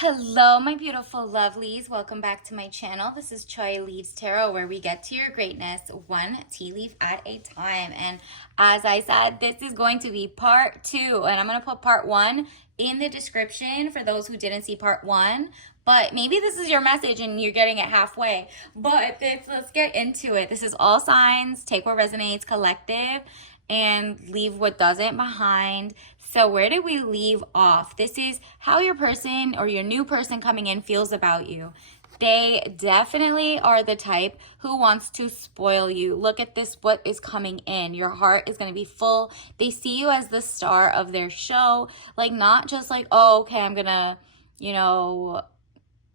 Hello, my beautiful lovelies. Welcome back to my channel. This is Choi Leaves Tarot, where we get to your greatness one tea leaf at a time. And as I said, this is going to be part 2, and I'm going to put part 1 in the description for those who didn't see part 1. But maybe this is your message and you're getting it halfway. But let's get into it. This is all signs. Take what resonates, collective, and leave what doesn't behind. So where did we leave off? This is how your person or your new person coming in feels about you. They definitely are the type who wants to spoil you. Look at this, what is coming in. Your heart is going to be full. They see you as the star of their show. Like, not just like, oh, okay, I'm going to,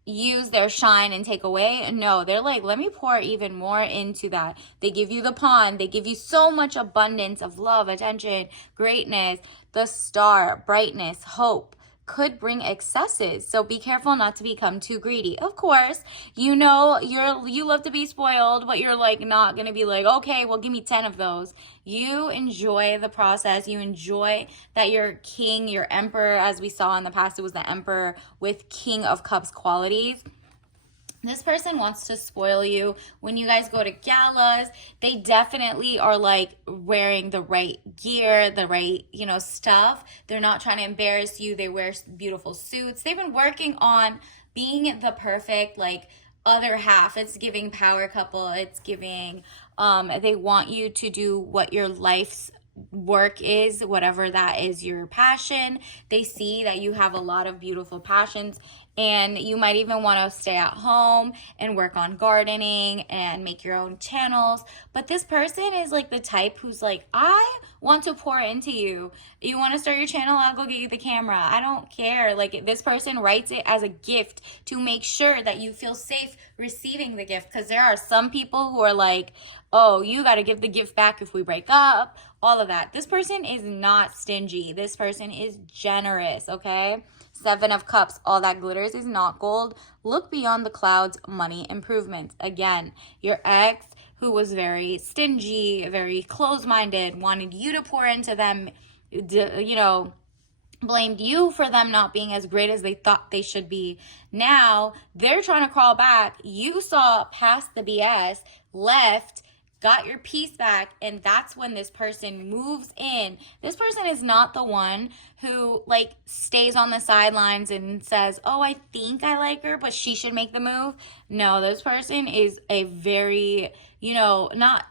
use their shine and take away. No, they're like, let me pour even more into that. They give you the pond. They give you so much abundance of love, attention, greatness, the star, brightness, hope. Could bring excesses, so be careful not to become too greedy. Of course, you love to be spoiled, but you're like not gonna be like, okay, well, give me 10 of those. You enjoy the process. You enjoy that you're king, your emperor. As we saw in the past, it was the emperor with King of Cups qualities. This person wants to spoil you. When you guys go to galas, they definitely are like wearing the right gear, the right, stuff. They're not trying to embarrass you. They wear beautiful suits. They've been working on being the perfect, like, other half. It's giving power couple. It's giving, they want you to do what your life's work is, whatever that is, your passion. They see that you have a lot of beautiful passions, and you might even want to stay at home and work on gardening and make your own channels. But this person is like the type who's like, I want to pour into you. You want to start your channel? I'll go get you the camera. I don't care. Like, this person writes it as a gift to make sure that you feel safe receiving the gift, because there are some people who are like, oh, you got to give the gift back if we break up, all of that. This person is not stingy. This person is generous, okay? 7 of Cups, all that glitters is not gold. Look beyond the clouds, money improvements. Again, your ex who was very stingy, very closed-minded, wanted you to pour into them, blamed you for them not being as great as they thought they should be. Now they're trying to crawl back. You saw past the BS, left, got your peace back, and that's when this person moves in. This person is not the one who like stays on the sidelines and says, oh, I think I like her, but she should make the move. No, this person is a very, not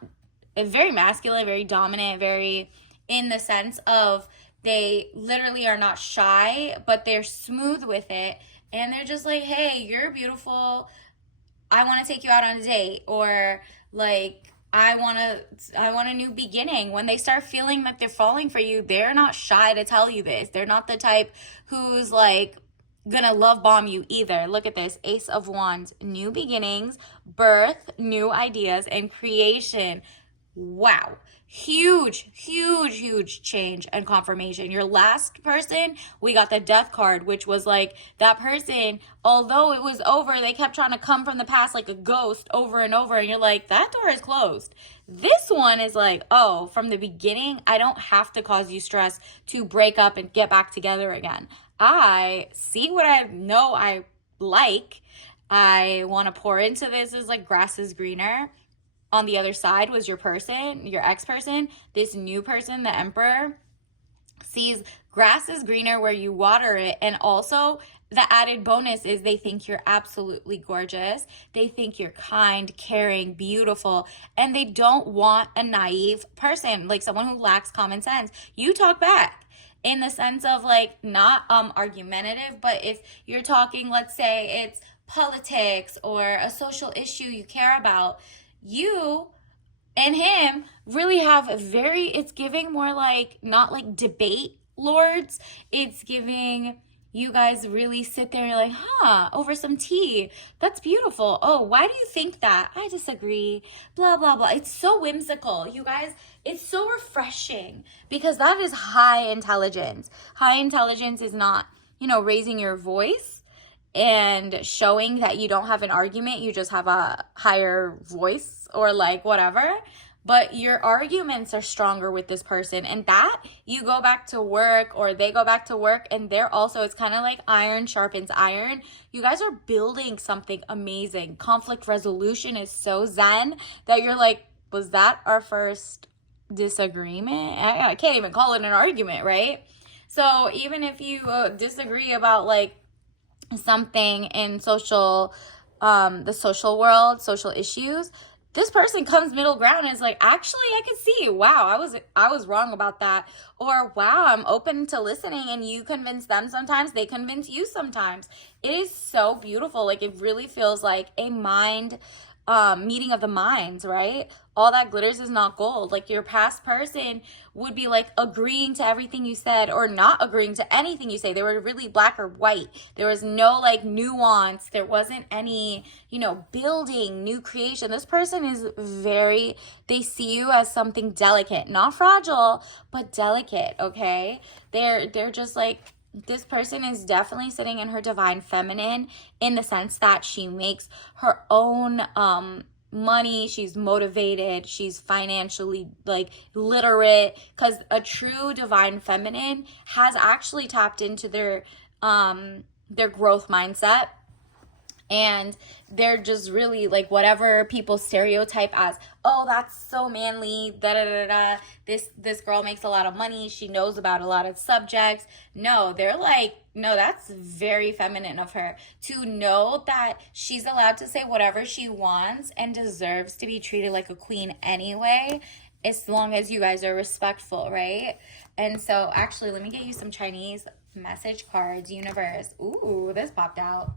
a very masculine, very dominant, very in the sense of they literally are not shy, but they're smooth with it. And they're just like, hey, you're beautiful. I want to take you out on a date. Or like, I want a new beginning. When they start feeling that they're falling for you, they're not shy to tell you this. They're not the type who's like gonna love bomb you either. Look at this. Ace of Wands, new beginnings, birth, new ideas, and creation. Wow. Huge, huge, huge change and confirmation. Your last person, we got the Death card, which was like that person, although it was over, they kept trying to come from the past like a ghost over and over. And you're like, that door is closed. This one is like, oh, from the beginning, I don't have to cause you stress to break up and get back together again. I see what I know I like. I want to pour into this. Is like grass is greener. On the other side was your person, your ex-person. This new person, the Emperor, sees grass is greener where you water it. And also the added bonus is they think you're absolutely gorgeous. They think you're kind, caring, beautiful, and they don't want a naive person, like someone who lacks common sense. You talk back in the sense of like not argumentative, but if you're talking, let's say it's politics or a social issue you care about, you and him really have it's giving more like, not like debate lords. It's giving you guys really sit there and you're like, over some tea. That's beautiful. Oh, why do you think that? I disagree. Blah, blah, blah. It's so whimsical. You guys, it's so refreshing because that is high intelligence. High intelligence is not, raising your voice and showing that you don't have an argument, you just have a higher voice or like whatever. but your arguments are stronger with this person. And that you go back to work or they go back to work and they're also, it's kind of like iron sharpens iron. You guys are building something amazing. Conflict resolution is so zen that you're like, was that our first disagreement? I can't even call it an argument, right? So even if you disagree about like something in the social world, social issues, this person comes middle ground and is like, actually, I can see, wow, I was wrong about that. Or wow, I'm open to listening, and you convince them sometimes, they convince you sometimes. It is so beautiful. Like, it really feels like a meeting of the minds, right? All that glitters is not gold. Like, your past person would be like agreeing to everything you said or not agreeing to anything you say. They were really black or white. There was no like nuance. There wasn't any, building, new creation. This person is they see you as something delicate, not fragile, but delicate, okay? They're just like, this person is definitely sitting in her divine feminine in the sense that she makes her own money, she's motivated, she's financially like literate, because a true divine feminine has actually tapped into their growth mindset. And they're just really like whatever people stereotype as, oh, that's so manly, da da da da. This girl makes a lot of money. She knows about a lot of subjects. No, they're like, no, that's very feminine of her to know that she's allowed to say whatever she wants and deserves to be treated like a queen anyway, as long as you guys are respectful, right? And so actually, let me get you some Chinese message cards, universe. Ooh, this popped out.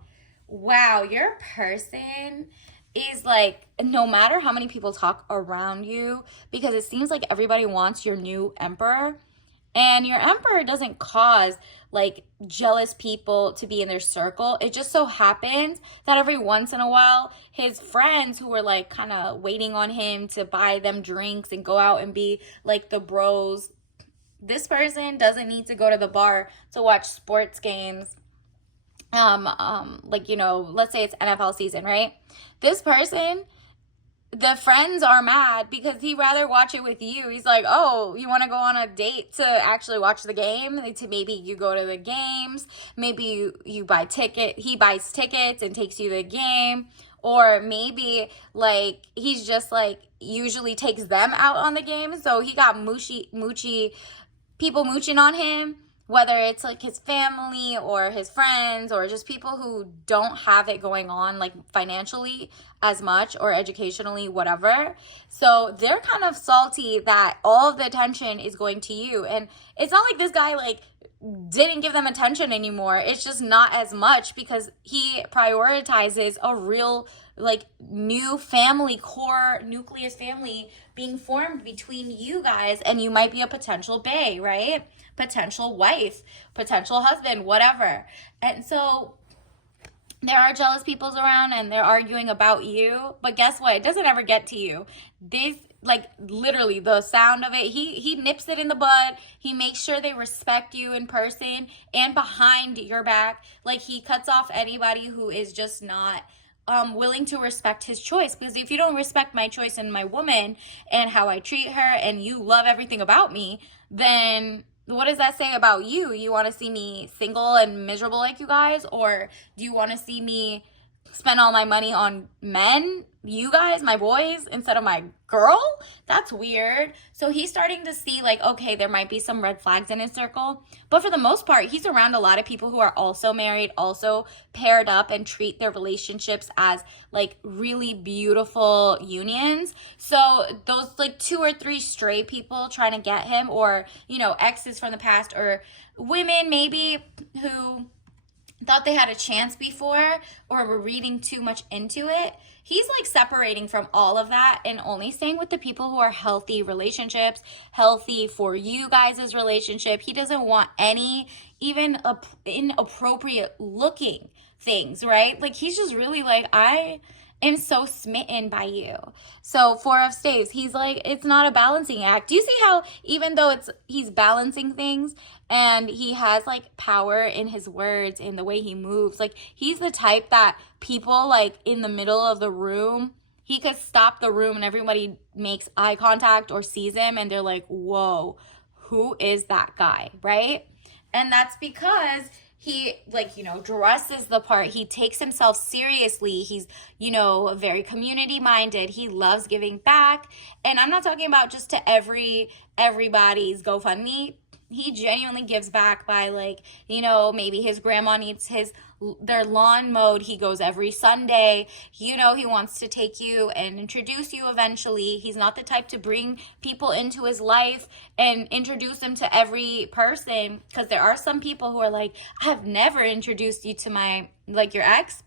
Wow, your person is like, no matter how many people talk around you, because it seems like everybody wants your new emperor, and your emperor doesn't cause like jealous people to be in their circle. It just so happens that every once in a while, his friends who were like kind of waiting on him to buy them drinks and go out and be like the bros, this person doesn't need to go to the bar to watch sports games. Let's say it's NFL season, right? This person, the friends are mad because he'd rather watch it with you. He's like, oh, you want to go on a date to actually watch the game? To maybe you go to the games. Maybe you buy ticket. He buys tickets and takes you to the game. Or maybe like he's just like usually takes them out on the game. So he got moochy people mooching on him, whether it's like his family or his friends or just people who don't have it going on like financially as much or educationally, whatever. So they're kind of salty that all of the attention is going to you. And it's not like this guy like didn't give them attention anymore. It's just not as much because he prioritizes a real like new family, core nucleus family being formed between you guys, and you might be a potential bae, right? Potential wife, potential husband, whatever. And so there are jealous people around and they're arguing about you, but guess what? It doesn't ever get to you. This, like, literally the sound of it, he nips it in the bud. He makes sure they respect you in person and behind your back. Like, he cuts off anybody who is just not willing to respect his choice. Because if you don't respect my choice and my woman and how I treat her, and you love everything about me, then what does that say about you? You want to see me single and miserable like you guys? Or do you want to see me spend all my money on men, you guys, my boys, instead of my girl? That's weird. So he's starting to see like, okay, there might be some red flags in his circle. But for the most part, he's around a lot of people who are also married, also paired up, and treat their relationships as like really beautiful unions. So those like 2 or 3 stray people trying to get him, or, exes from the past, or women maybe who thought they had a chance before or were reading too much into it, he's like separating from all of that and only staying with the people who are healthy relationships, healthy for you guys' relationship. He doesn't want any even inappropriate looking things, right? Like, he's just really like, I am so smitten by you. So 4 of Staves, he's like, it's not a balancing act. Do you see how even though he's balancing things and he has like power in his words, in the way he moves, like he's the type that people like in the middle of the room, he could stop the room and everybody makes eye contact or sees him and they're like, whoa, who is that guy, right? And that's because he, like, dresses the part. He takes himself seriously. He's, very community minded. He loves giving back. And I'm not talking about just to everybody's GoFundMe. He genuinely gives back by, like, maybe his grandma needs their lawn mowed. He goes every Sunday. He wants to take you and introduce you eventually. He's not the type to bring people into his life and introduce them to every person, because there are some people who are like, I have never introduced you to your ex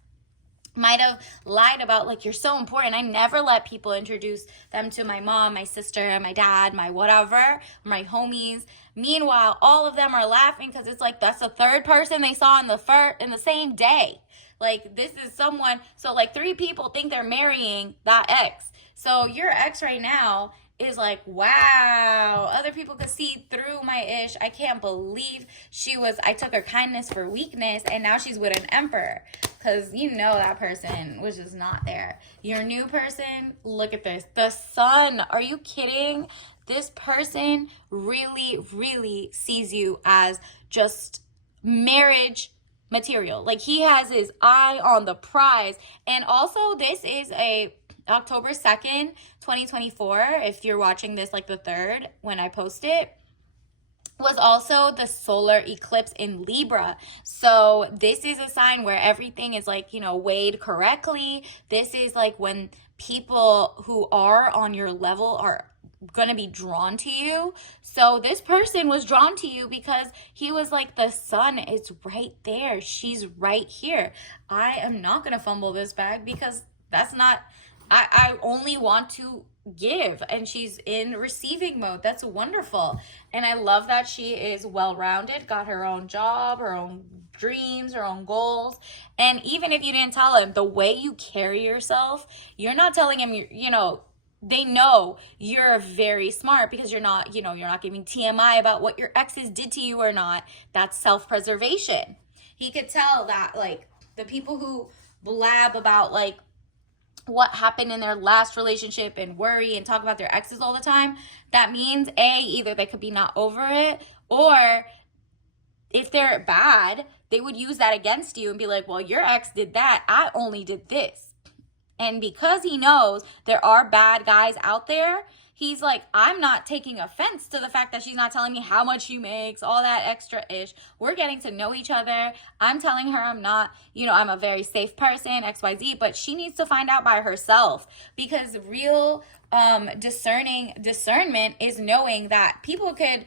might have lied about, like, you're so important. I never let people introduce them to my mom, my sister, my dad, my whatever, my homies. Meanwhile, all of them are laughing because it's like that's the third person they saw in the same day. Like, this is someone, so like 3 people think they're marrying that ex. So your ex right now is like, wow, other people could see through my ish. I can't believe I took her kindness for weakness, and now she's with an emperor. Because that person was just not there. Your new person, look at this. The sun. Are you kidding? This person really, really sees you as just marriage material. Like, he has his eye on the prize. And also, this is a October 2nd, 2024. If you're watching this like the 3rd when I post it, was also the solar eclipse in Libra. So this is a sign where everything is like, weighed correctly. This is like when people who are on your level are going to be drawn to you. So this person was drawn to you because he was like, the sun is right there. She's right here. I am not going to fumble this bag because that's not, I only want to give, and she's in receiving mode. That's wonderful. And I love that she is well-rounded, got her own job, her own dreams, her own goals. And even if you didn't tell him, the way you carry yourself, you're not telling him, they know you're very smart because you're not giving TMI about what your exes did to you or not. That's self-preservation. He could tell that, like, the people who blab about, like, what happened in their last relationship and worry and talk about their exes all the time, that means either they could be not over it, or if they're bad, they would use that against you and be like, well, your ex did that, I only did this. And because he knows there are bad guys out there, he's like, I'm not taking offense to the fact that she's not telling me how much she makes, all that extra ish. We're getting to know each other. I'm telling her I'm not, I'm a very safe person, XYZ, but she needs to find out by herself, because real discernment is knowing that people could,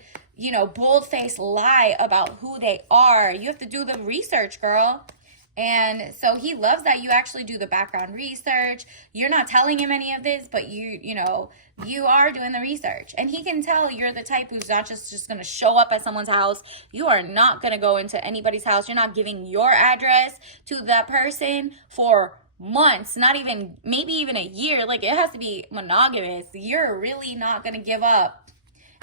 bold-faced lie about who they are. You have to do the research, girl. And so he loves that you actually do the background research. You're not telling him any of this, but you are doing the research. And he can tell you're the type who's not just going to show up at someone's house. You are not going to go into anybody's house. You're not giving your address to that person for months, not even, maybe even a year. Like, it has to be monogamous. You're really not going to give up.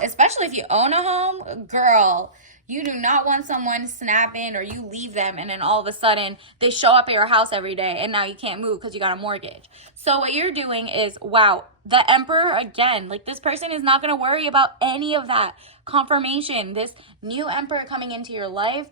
Especially if you own a home, girl. You do not want someone snapping, or you leave them and then all of a sudden they show up at your house every day and now you can't move because you got a mortgage. So what you're doing is, wow, the emperor again. Like, this person is not going to worry about any of that confirmation. This new emperor coming into your life,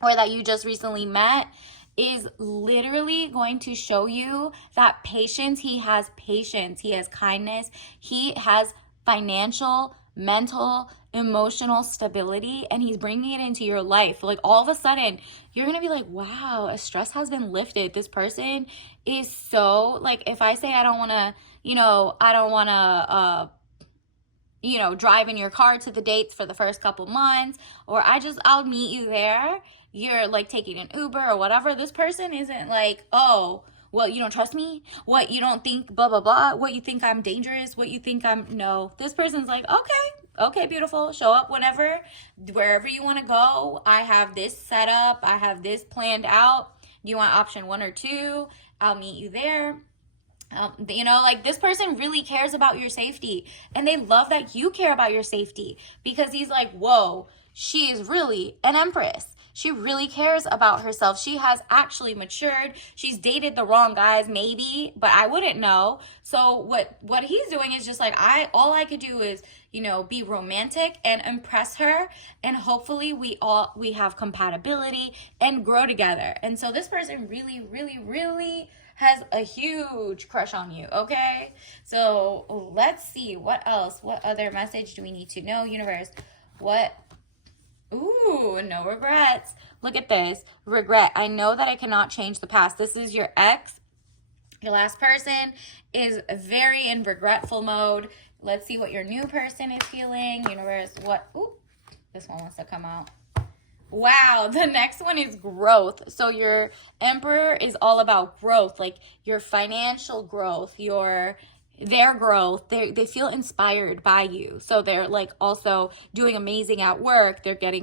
or that you just recently met, is literally going to show you that patience. He has patience. He has kindness. He has financial, mental, emotional stability, and he's bringing it into your life. Like, all of a sudden you're gonna be like, wow, a stress has been lifted. This person is so, like, if I say I don't want to drive in your car to the dates for the first couple months, or I'll meet you there, you're like taking an Uber or whatever, this person isn't like, oh, well, you don't trust me? What, you don't think blah, blah, blah? What, you think I'm dangerous? What, you think no. This person's like, okay, beautiful. Show up whenever, wherever you want to go. I have this set up. I have this planned out. You want option 1 or 2? I'll meet you there. Like, this person really cares about your safety, and they love that you care about your safety, because he's like, whoa, she is really an empress. She really cares about herself. She has actually matured. She's dated the wrong guys, maybe, but I wouldn't know. So what he's doing is just like, all I could do is, you know, be romantic and impress her, and hopefully we have compatibility and grow together. And so this person really, really, really has a huge crush on you, okay? So let's see, what else? What other message do we need to know, universe? What? Ooh, no regrets. Look at this. Regret. I know that I cannot change the past. This is your ex. Your last person is very in regretful mode. Let's see what your new person is feeling. Universe, what? Ooh, this one wants to come out. Wow, the next one is growth. So your Emperor is all about growth, like your financial growth, their growth. They feel inspired by you. So they're like also doing amazing at work. They're getting